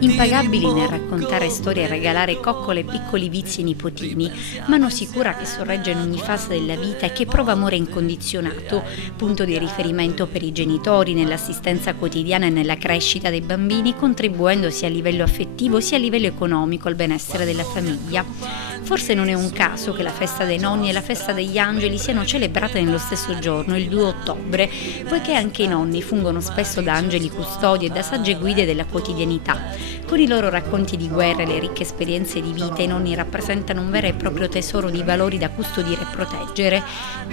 Impagabili nel raccontare storie e regalare coccole e piccoli vizi ai nipotini, mano sicura che sorregge in ogni fase della vita e che prova amore incondizionato, punto di riferimento per i genitori nell'assistenza quotidiana e nella crescita dei bambini, contribuendo sia a livello affettivo sia a livello economico al benessere della famiglia. Forse non è un caso che la festa dei nonni e la festa degli angeli siano celebrate nello stesso giorno, il 2 ottobre, poiché anche i nonni fungono spesso da angeli custodi e da sagge guide della quotidianità. Con i loro racconti di guerra e le ricche esperienze di vita, i nonni rappresentano un vero e proprio tesoro di valori da custodire e proteggere,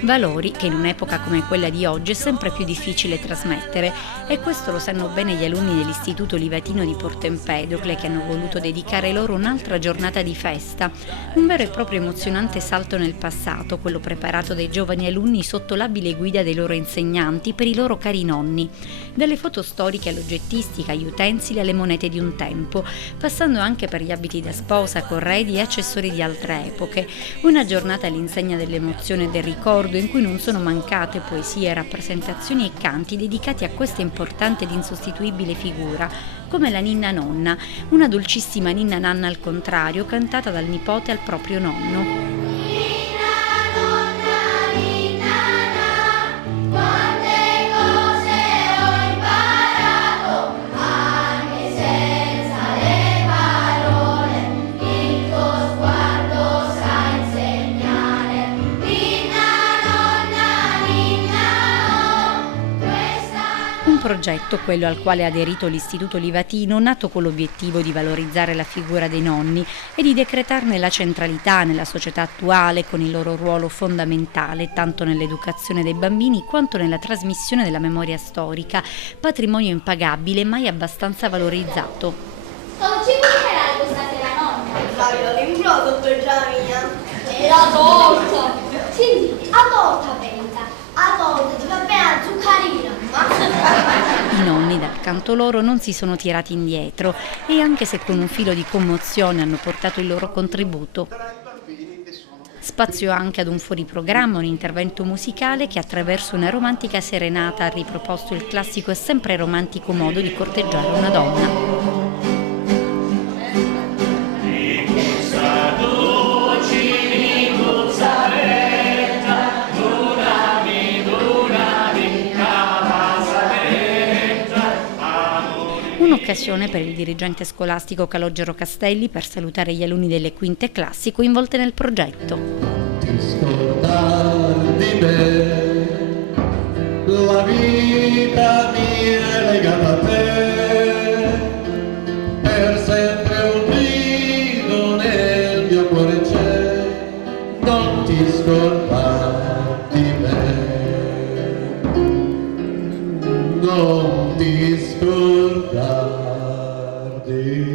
valori che in un'epoca come quella di oggi è sempre più difficile trasmettere, e questo lo sanno bene gli alunni dell'Istituto Livatino di Porto Empedocle, che hanno voluto dedicare loro un'altra giornata di festa, un vero e proprio emozionante salto nel passato, quello preparato dai giovani alunni sotto l'abile guida dei loro insegnanti per i loro cari nonni, dalle foto storiche all'oggettistica, agli utensili, alle monete di un tempo, passando anche per gli abiti da sposa, corredi e accessori di altre epoche. Una giornata all'insegna dell'emozione e del ricordo, in cui non sono mancate poesie, rappresentazioni e canti dedicati a questa importante ed insostituibile figura, come la ninna nonna, una dolcissima ninna nanna al contrario, cantata dal nipote al proprio nonno. Un progetto, quello al quale ha aderito l'Istituto Livatino, nato con l'obiettivo di valorizzare la figura dei nonni e di decretarne la centralità nella società attuale, con il loro ruolo fondamentale tanto nell'educazione dei bambini quanto nella trasmissione della memoria storica, patrimonio impagabile mai abbastanza valorizzato. Non ci cucinerai questa sera, nonna? Dai, non implodo, bella mia. E la torta! Sì, a torta pensa. A torta, ti va bene la zuccarina. I nonni dal canto loro non si sono tirati indietro e, anche se con un filo di commozione, hanno portato il loro contributo. Spazio anche ad un fuoriprogramma, un intervento musicale che attraverso una romantica serenata ha riproposto il classico e sempre romantico modo di corteggiare una donna. Un'occasione per il dirigente scolastico Calogero Castelli per salutare gli alunni delle quinte classi coinvolte nel progetto. Ti scordar di me, la vita mia è legata a te, per sempre un grido nel mio cuore c'è, non ti scordar di me, non ti scordar di me.